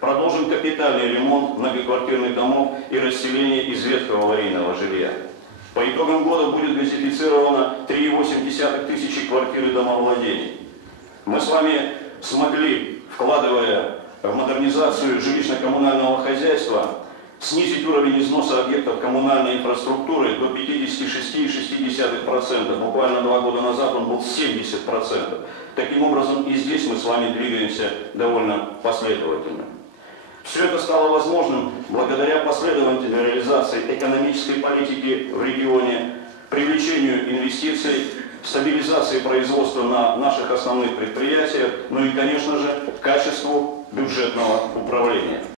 Продолжим капитальный ремонт многоквартирных домов и расселение из ветхого аварийного жилья. По итогам года будет газифицировано 3,8 тысячи квартир и домовладений. Мы с вами смогли, вкладывая в модернизацию жилищно-коммунального хозяйства, снизить уровень износа объектов коммунальной инфраструктуры до 56,6%. Буквально 2 года назад он был 70%. Таким образом, и здесь мы с вами двигаемся довольно последовательно. Все это стало возможным благодаря последовательной реализации экономической политики в регионе, привлечению инвестиций, стабилизации производства на наших основных предприятиях, ну и, конечно же, качеству бюджетного управления.